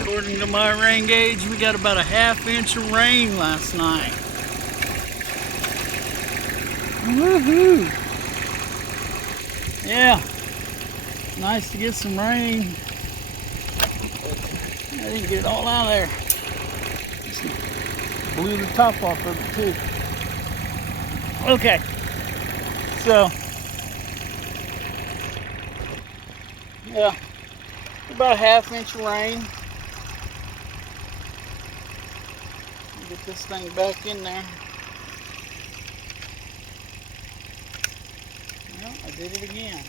According to my rain gauge, we got about a ½ inch of rain last night. Woohoo! Yeah, nice to get some rain. I didn't get it all out of there. Just blew the top off of it too. Okay, so yeah, about a ½ inch of rain. Get this thing back in there. Well, I did it again.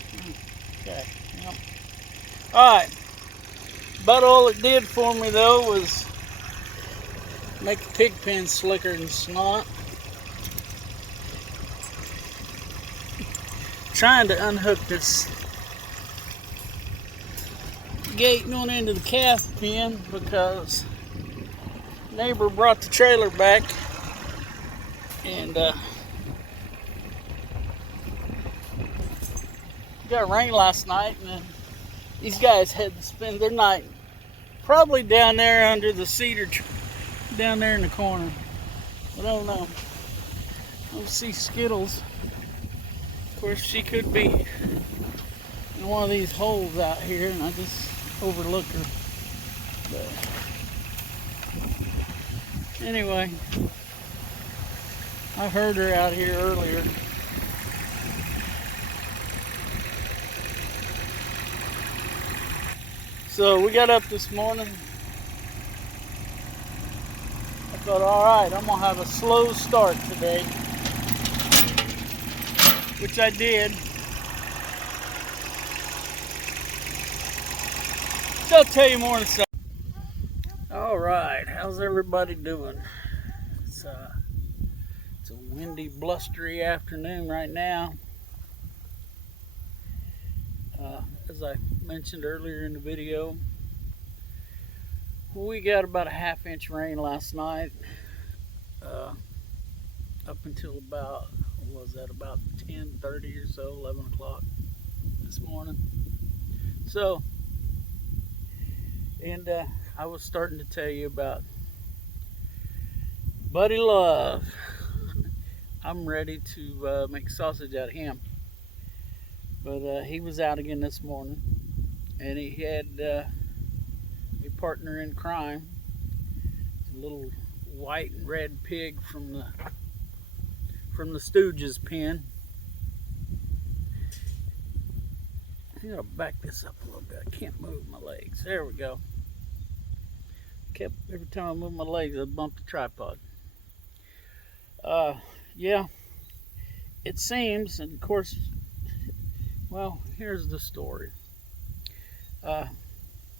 Okay. Yep. Alright. About all it did for me though was make the pig pen slicker than snot. Trying to unhook this gate going into the calf pen because neighbor brought the trailer back and got rain last night, and then these guys had to spend their night probably down there under the cedar tree, down there in the corner. I don't know. I don't see Skittles. Of course, she could be in one of these holes out here, and I just overlooked her. But anyway, I heard her out here earlier. So we got up this morning. I thought, all right, I'm gonna have a slow start today, which I did. So I'll tell you more in a second. All right, how's everybody doing? It's a windy, blustery afternoon right now. As I mentioned earlier in the video, we got about a ½ inch rain last night, up until about, what was that, about 10:30 or so, 11 o'clock this morning. So, and I was starting to tell you about Buddy Love. I'm ready to make sausage out of him. But he was out again this morning, and he had a partner in crime, a little white and red pig from the Stooges pen. I gotta back this up a little bit. I can't move my legs. There we go. Every time I move my legs, I bump the tripod. Yeah, it seems, and of course, well, here's the story.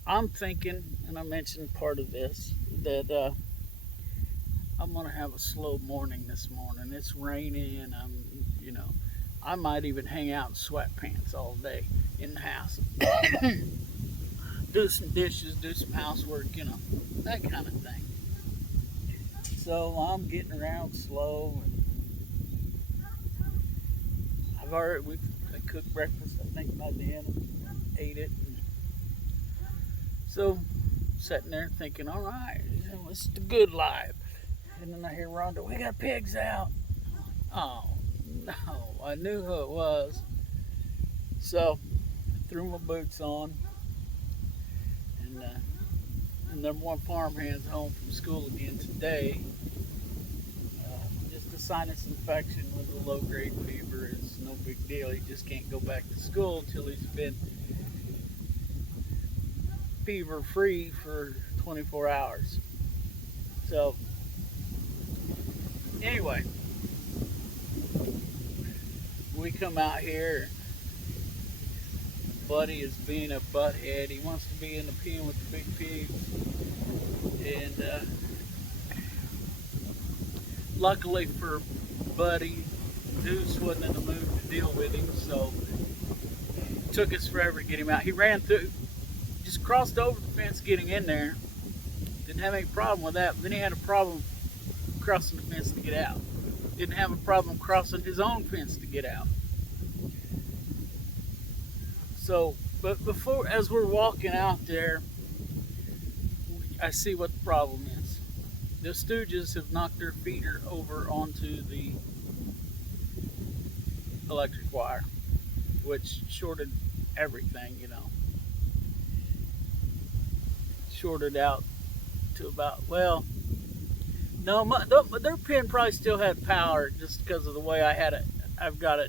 I'm thinking, and I mentioned part of this, that I'm gonna have a slow morning this morning. It's raining. I might even hang out in sweatpants all day in the house, do some dishes, do some housework, that kind of thing. So I'm getting around slow. I cooked breakfast, I think, by then, ate it. So, sitting there thinking, all right, it's the good life. And then I hear Rhonda, we got pigs out. Oh, no, I knew who it was. So, I threw my boots on. And number one farmhand's home from school again today. Just a sinus infection with a low-grade fever is no big deal. He just can't go back to school until he's been fever-free for 24 hours. So, anyway, we come out here. Buddy is being a butthead. He wants to be in the pen with the big pigs. And luckily for Buddy, Deuce wasn't in the mood to deal with him, so it took us forever to get him out. He ran through, just crossed over the fence getting in there. Didn't have any problem with that, but then he had a problem crossing the fence to get out. Didn't have a problem crossing his own fence to get out. So, but before, as we're walking out there, I see what the problem is. The Stooges have knocked their feeder over onto the electric wire, which shorted everything, shorted out to about, well, no, their pin probably still had power just because of the way I've got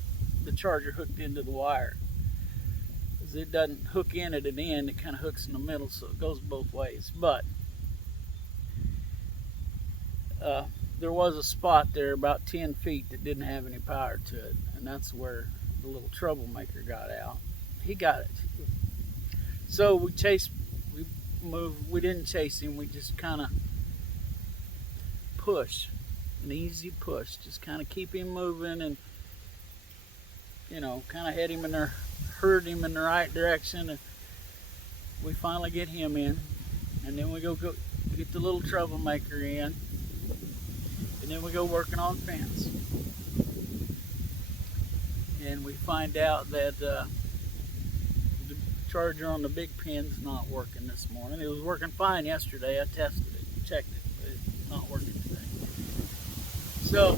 the charger hooked into the wire. Because it doesn't hook in at an end, it kind of hooks in the middle, so it goes both ways. But there was a spot there about 10 feet that didn't have any power to it, and that's where the little troublemaker got out. He got it. So we moved. We didn't chase him, we just kind of push, an easy push, just kind of keep him moving and kind of herd him in the right direction, and we finally get him in, and then we go get the little troublemaker in, and then we go working on fence, and we find out that the charger on the big pin's not working this morning. It was working fine yesterday. I tested it, checked it, but it's not working today. So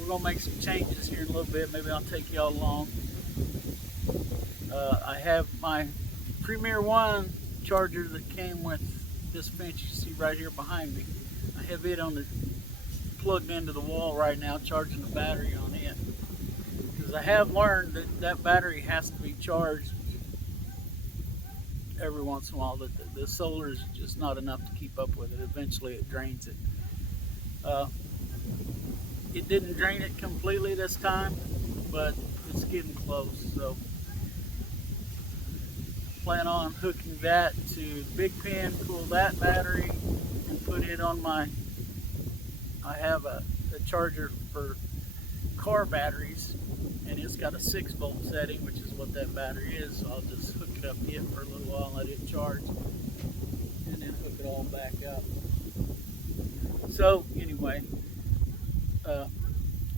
we're gonna make some changes here in a little bit. Maybe I'll take y'all along. I have my Premier One charger that came with this fence you see right here behind me. I have it plugged into the wall right now, charging the battery on it. Because I have learned that battery has to be charged every once in a while. The solar is just not enough to keep up with it. Eventually it drains it. It didn't drain it completely this time, but it's getting close. So plan on hooking that to the big pin, pull that battery, and put it on I have a charger for car batteries, and it's got a 6-volt setting, which is what that battery is. So I'll just hook it up to it for a little while and let it charge, and then hook it all back up. So anyway,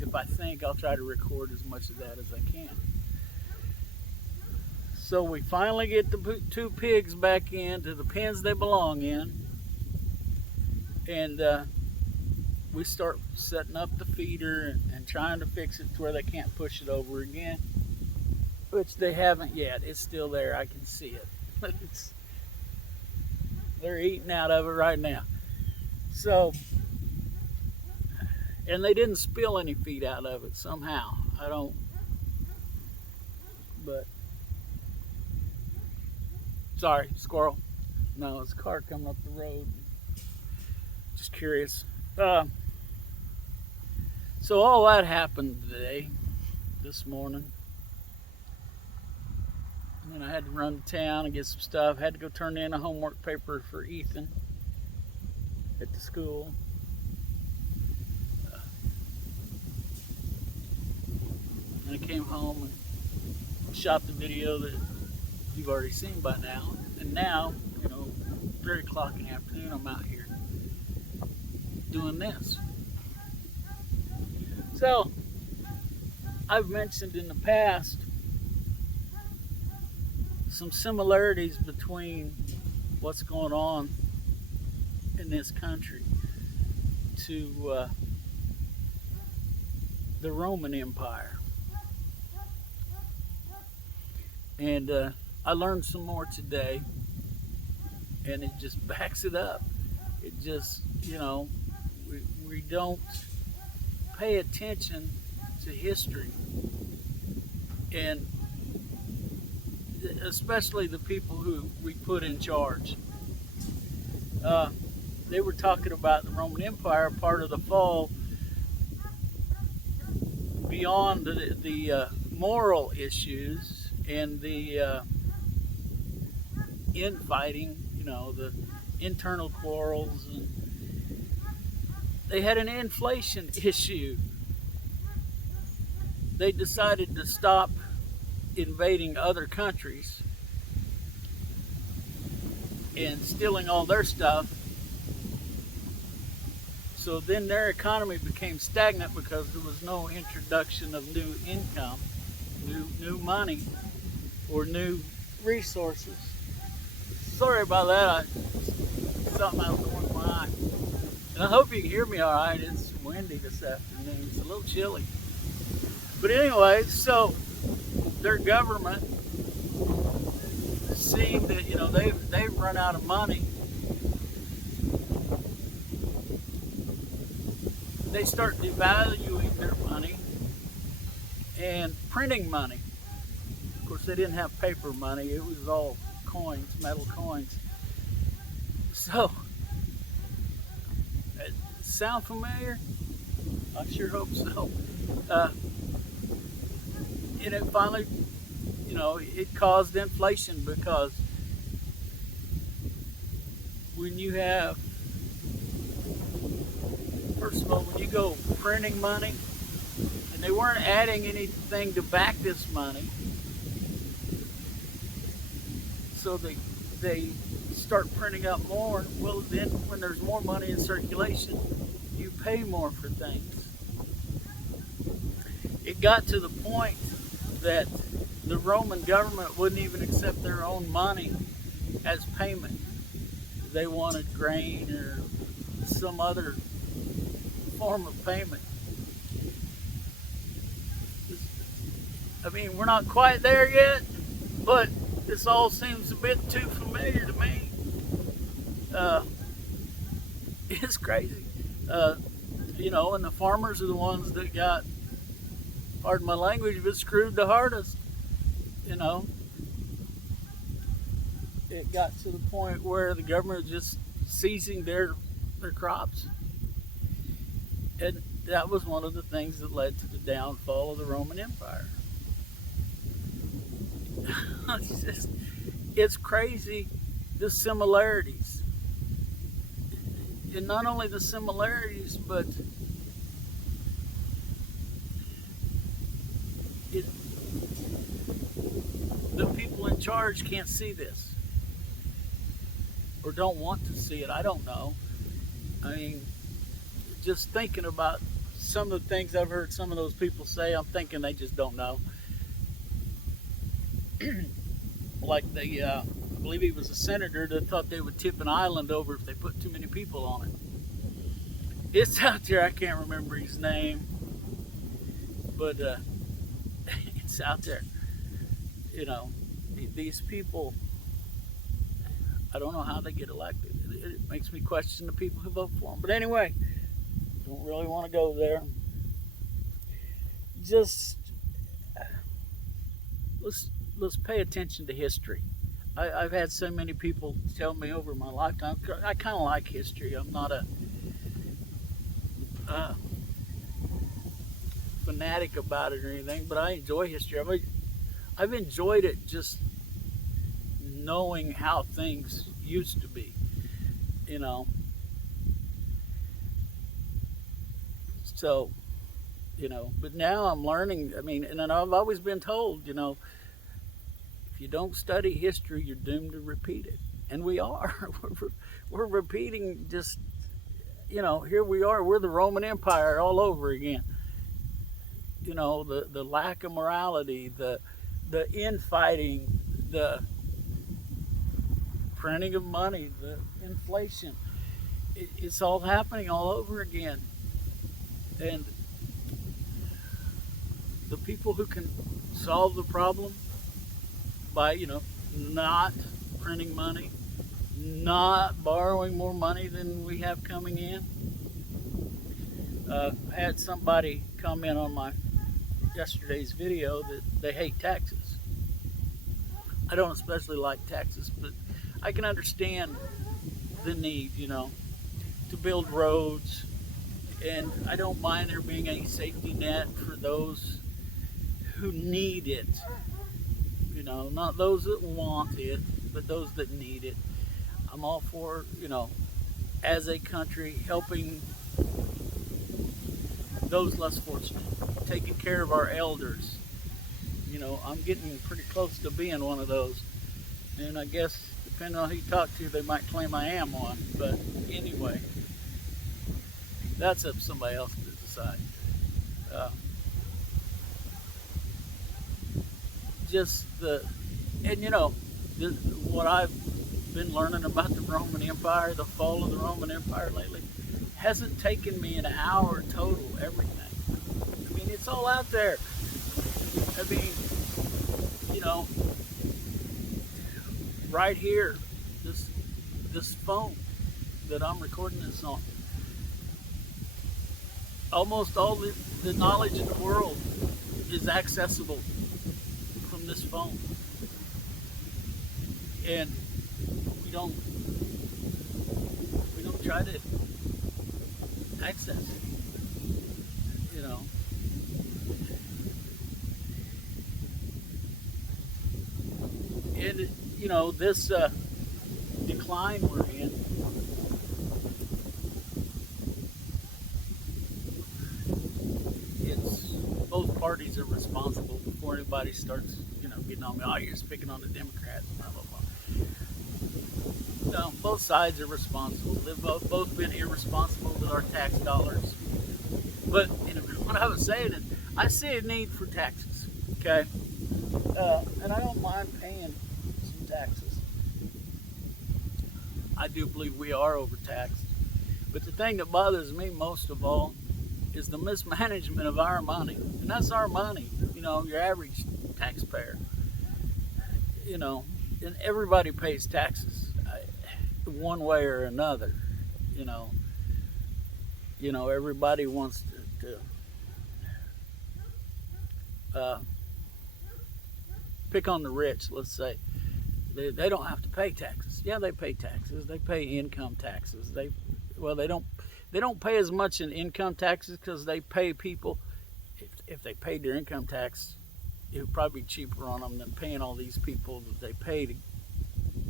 if I think, I'll try to record as much of that as I can. So we finally get the 2 pigs back into the pens they belong in, and we start setting up the feeder and trying to fix it to where they can't push it over again, which they haven't yet. It's still there. I can see it. They're eating out of it right now. So, and they didn't spill any feed out of it somehow. But sorry, squirrel. No, it's a car coming up the road. Just curious. So all that happened today, this morning. And then I had to run to town and get some stuff. Had to go turn in a homework paper for Ethan at the school. And I came home and shot the video that you've already seen by now. And now, 3 o'clock in the afternoon, I'm out here doing this. So, I've mentioned in the past some similarities between what's going on in this country to the Roman Empire. And I learned some more today, and it just backs it up. It just, we don't pay attention to history, and especially the people who we put in charge. They were talking about the Roman Empire, part of the fall, beyond the moral issues and the infighting, the internal quarrels, and they had an inflation issue. They decided to stop invading other countries and stealing all their stuff. So then their economy became stagnant because there was no introduction of new income, new money, or new resources. Sorry about that. something out the one of my eye. And I hope you can hear me all right. It's windy this afternoon. It's a little chilly. But anyway, so their government, seeing that, you know, they've run out of money, they start devaluing their money and printing money. Of course, they didn't have paper money. It was all coins, metal coins. So, sound familiar? I sure hope so. And it finally, you know, it caused inflation, because when you have, first of all, when you go printing money, and they weren't adding anything to back this money, so they start printing up more. Well, then when there's more money in circulation, you pay more for things. It got to the point that the Roman government wouldn't even accept their own money as payment. They wanted grain or some other form of payment. I mean, we're not quite there yet, but this all seems a bit too familiar to me. It's crazy. You know, and the farmers are the ones that got, pardon my language, but screwed the hardest. You know, it got to the point where the government was just seizing their crops. And that was one of the things that led to the downfall of the Roman Empire. It's crazy, the similarities. And not only the similarities, but the people in charge can't see this, or don't want to see it. I don't know. I mean, just thinking about some of the things I've heard some of those people say, I'm thinking they just don't know. Like I believe he was a senator that thought they would tip an island over if they put too many people on it. It's out there. I can't remember his name, but it's out there. You know, these people, I don't know how they get elected. It makes me question the people who vote for them. But anyway, don't really want to go there. Just let's pay attention to history. I've had so many people tell me over my lifetime, I kind of like history. I'm not a fanatic about it or anything, but I enjoy history. I've enjoyed it, just knowing how things used to be, you know. So, you know, but now I'm learning. I mean, and I've always been told, you know, if you don't study history, you're doomed to repeat it. And we are. We're repeating just, you know, here we are. We're the Roman Empire all over again. You know, the lack of morality, the infighting, the printing of money, the inflation. It's all happening all over again. And the people who can solve the problem by, you know, not printing money, not borrowing more money than we have coming in. I had somebody comment on my yesterday's video that they hate taxes. I don't especially like taxes, but I can understand the need, you know, to build roads, and I don't mind there being a safety net for those who need it. You know, not those that want it, but those that need it. I'm all for, you know, as a country, helping those less fortunate, taking care of our elders. You know, I'm getting pretty close to being one of those. And I guess, depending on who you talk to, they might claim I am one. But anyway, that's up to somebody else to decide. And you know, what I've been learning about the Roman Empire, the fall of the Roman Empire lately. Hasn't taken me an hour total, everything. I mean, it's all out there. I mean, you know, right here, this phone that I'm recording this on. Almost all the knowledge in the world is accessible from this phone. And we don't try to access it, you know. And you know, this decline we're in, it's both parties are responsible. Before anybody starts, you know, getting on me, oh, you're picking on the Democrats, blah blah blah. No, both sides are responsible. They've both been irresponsible with our tax dollars. But you know, what I was saying is, I see a need for taxes. Okay, and I don't mind paying some taxes. I do believe we are overtaxed. But the thing that bothers me most of all is the mismanagement of our money. And that's our money, you know, your average taxpayer. You know, and everybody pays taxes one way or another, you know. You know, everybody wants to pick on the rich, let's say. They don't have to pay taxes. Yeah, they pay taxes. They pay income taxes. They don't pay as much in income taxes because they pay people. If they paid their income tax, it would probably be cheaper on them than paying all these people that they pay to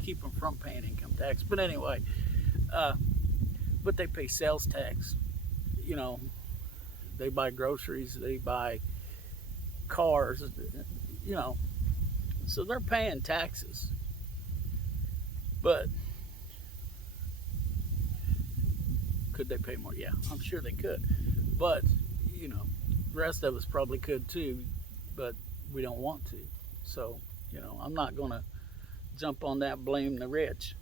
keep them from paying income tax. But anyway, but they pay sales tax. You know, they buy groceries. They buy cars. You know, so they're paying taxes. But could they pay more? Yeah, I'm sure they could. But, you know, the rest of us probably could too, but we don't want to. So, you know, I'm not going to jump on that, blame the rich.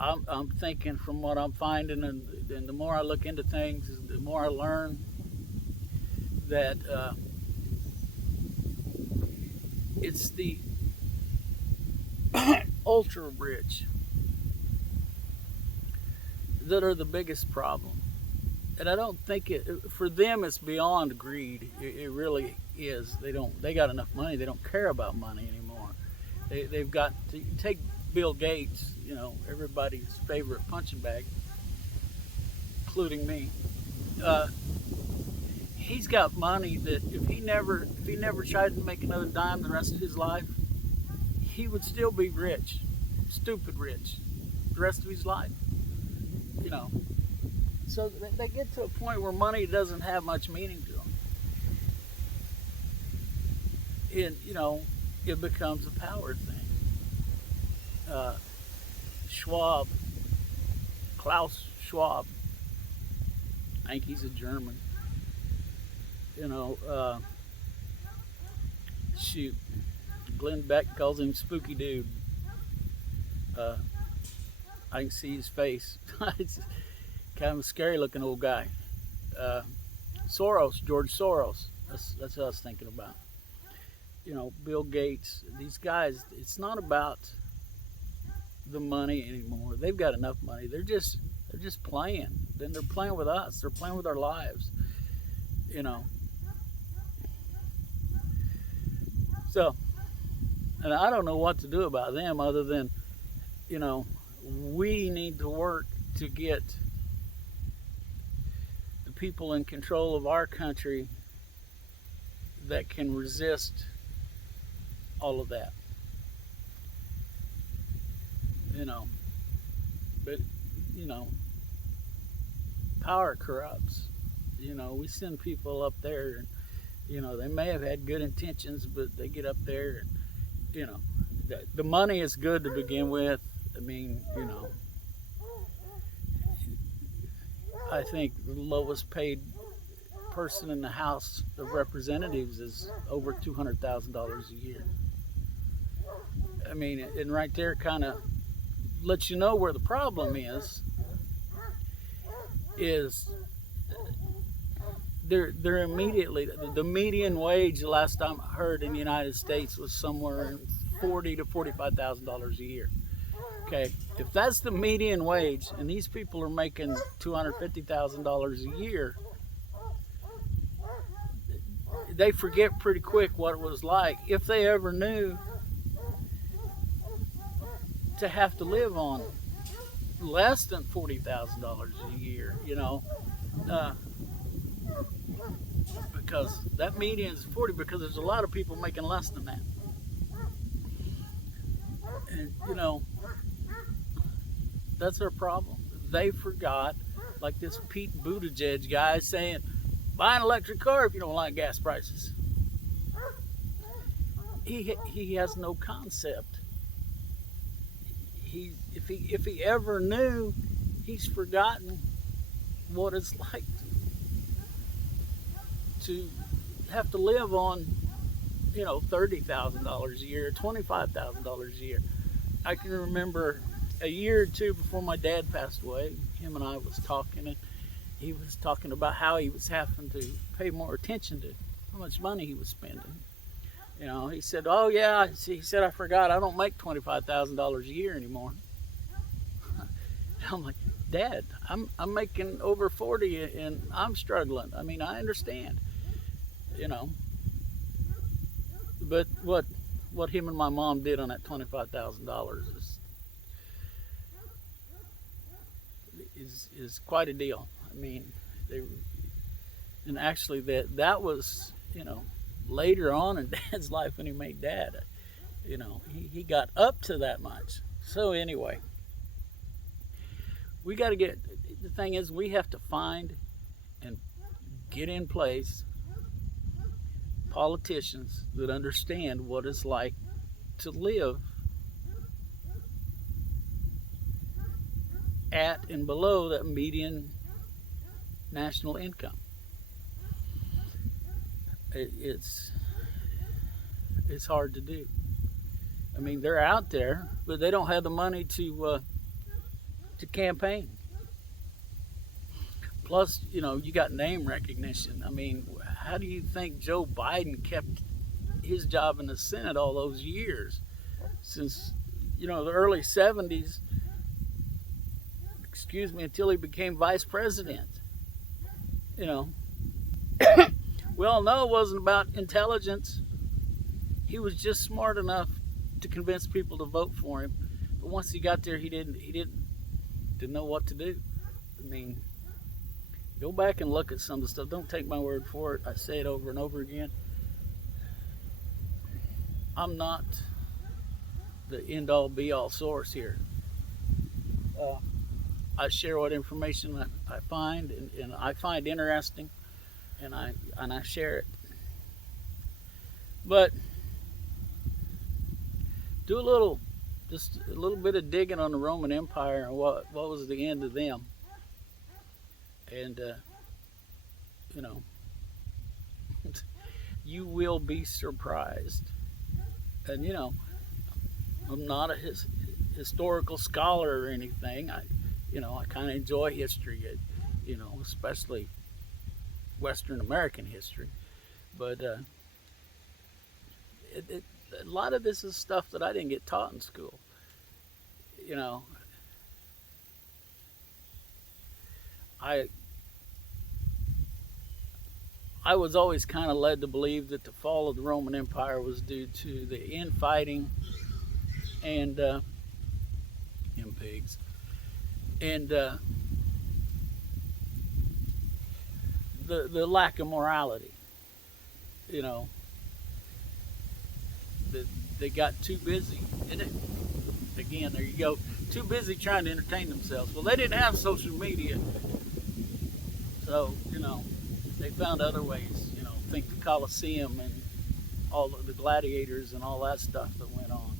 I'm thinking from what I'm finding, and the more I look into things, the more I learn that it's the ultra rich that are the biggest problem. And I don't think for them it's beyond greed. It really is. They got enough money. They don't care about money anymore. They've got to take Bill Gates, you know, everybody's favorite punching bag, including me. He's got money that if he never tried to make another dime the rest of his life, he would still be rich, stupid rich, the rest of his life. You know, so they get to a point where money doesn't have much meaning to them, and you know, it becomes a power thing. Schwab, Klaus Schwab, I think he's a German. You know, shoot, Glenn Beck calls him Spooky Dude. I can see his face. It's kind of a scary looking old guy. Soros, George Soros. That's what I was thinking about. You know, Bill Gates. These guys. It's not about the money anymore. They've got enough money. They're just playing. Then they're playing with us. They're playing with our lives. You know. So, and I don't know what to do about them other than, you know, we need to work to get the people in control of our country that can resist all of that. You know, but, you know, power corrupts. You know, we send people up there and, you know, they may have had good intentions, but they get up there and, you know, the money is good to begin with. I mean, you know, I think the lowest paid person in the House of Representatives is over $200,000 a year. I mean, and right there kind of lets you know where the problem is they're immediately, the median wage the last time I heard in the United States was somewhere in $40,000 to $45,000 a year. Okay, if that's the median wage and these people are making $250,000 a year, they forget pretty quick what it was like, if they ever knew, to have to live on less than $40,000 a year, because that median is 40, because there's a lot of people making less than that. And that's our problem. They forgot, like this Pete Buttigieg guy saying, buy an electric car if you don't like gas prices. He has no concept. If he ever knew, he's forgotten what it's like to have to live on, $30,000 a year, $25,000 a year. I can remember a year or two before my dad passed away, him and I was talking, and he was talking about how he was having to pay more attention to how much money he was spending. He said, "Oh yeah," he said, "I forgot. I don't make $25,000 a year anymore." I'm like, "Dad, I'm making over 40 and I'm struggling. I mean, I understand, But what him and my mom did on that $25,000 is quite a deal. I mean, and actually that was, later on in Dad's life when he made Dad, he got up to that much. So anyway, we got to the thing is, we have to find and get in place politicians that understand what it's like to live at and below that median national income. It's hard to do. I mean, they're out there, but they don't have the money to campaign. Plus, you got name recognition. I mean, how do you think Joe Biden kept his job in the Senate all those years? Since, the early 70s, until he became vice president. We all know it wasn't about intelligence. He was just smart enough to convince people to vote for him. But once he got there, he didn't know what to do. I mean, go back and look at some of the stuff. Don't take my word for it. I say it over and over again. I'm not the end-all be-all source here. I share what information I find and I find interesting, and I share it. But do just a little bit of digging on the Roman Empire and what was the end of them. And, you will be surprised. And, I'm not a historical scholar or anything. I kind of enjoy history, especially Western American history. But a lot of this is stuff that I didn't get taught in school. I was always kind of led to believe that the fall of the Roman Empire was due to the infighting and pigs and the lack of morality. They got too busy. And again, there you go. Too busy trying to entertain themselves. Well, they didn't have social media. So, they found other ways. Think the Colosseum and all the gladiators and all that stuff that went on.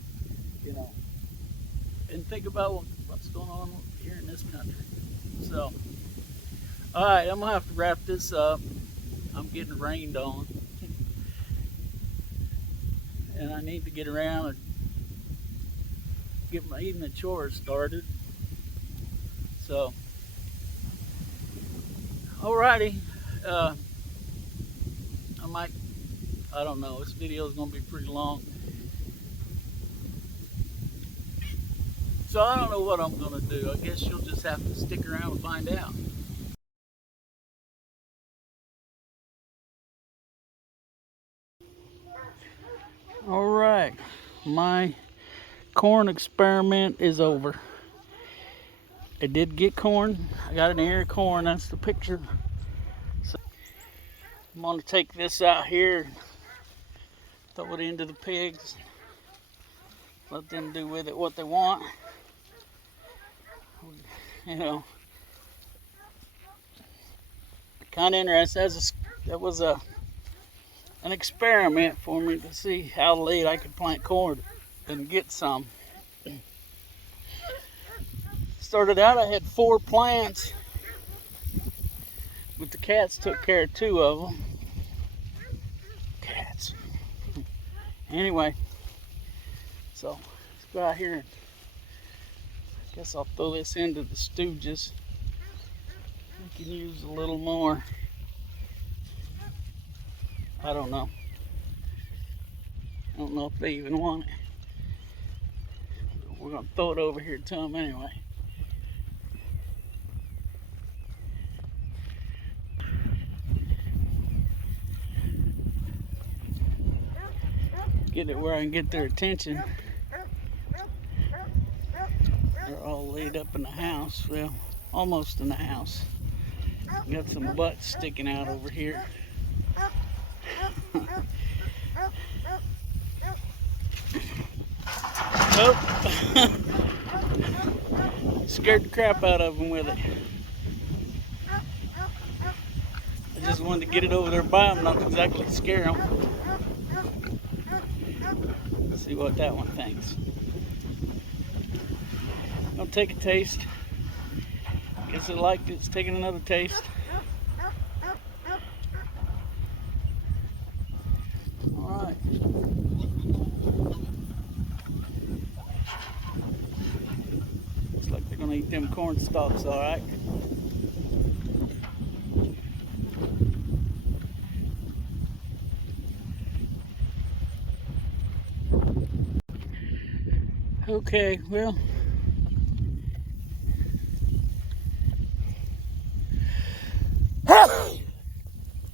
And think about what's going on here in this country. So, all right, I'm going to have to wrap this up. I'm getting rained on. And I need to get around and get my evening chores started. So, alrighty. I don't know, this video is going to be pretty long. So I don't know what I'm going to do. I guess you'll just have to stick around and find out. Alright, my corn experiment is over. I did get corn. I got an ear of corn, that's the picture. So I'm going to take this out here, throw it into the pigs, let them do with it what they want. You know, kind of interesting. That was an experiment for me to see how late I could plant corn and get some. Started out, I had 4 plants, but the cats took care of 2 of them. Cats. Anyway, so let's go out here and I guess I'll throw this into the stooges. We can use a little more. I don't know. I don't know if they even want it. We're gonna throw it over here to them anyway. Get it where I can get their attention. They're all laid up in the house. Well, almost in the house. Got some butts sticking out over here. Oh. Scared the crap out of them with it. I just wanted to get it over there by them, not exactly scare them. Let's see what that one thinks. Gonna take a taste. Guess it liked it. It's taking another taste. Alright. Looks like they're gonna eat them corn stalks, alright. Okay, well,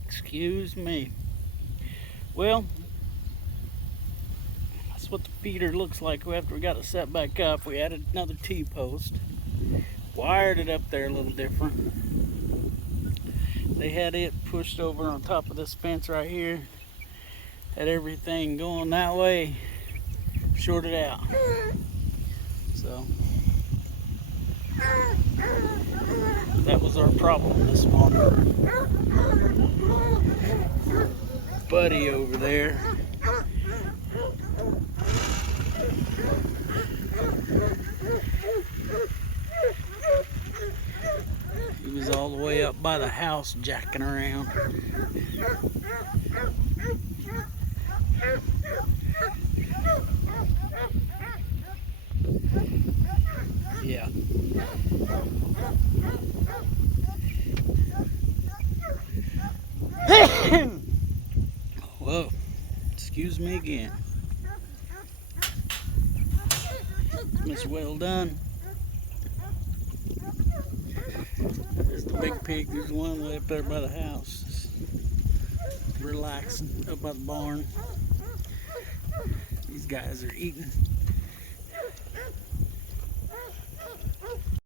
excuse me. Well, that's what the feeder looks like after we got it set back up. We added another T-post, wired it up there a little different. They had it pushed over on top of this fence right here. Had everything going that way, shorted out. So that was our problem this morning. Buddy over there. He was all the way up by the house jacking around. Yeah. Whoa. Excuse me again. It's well done. There's the big pig. There's one way up there by the house. Relaxing up by the barn. These guys are eating.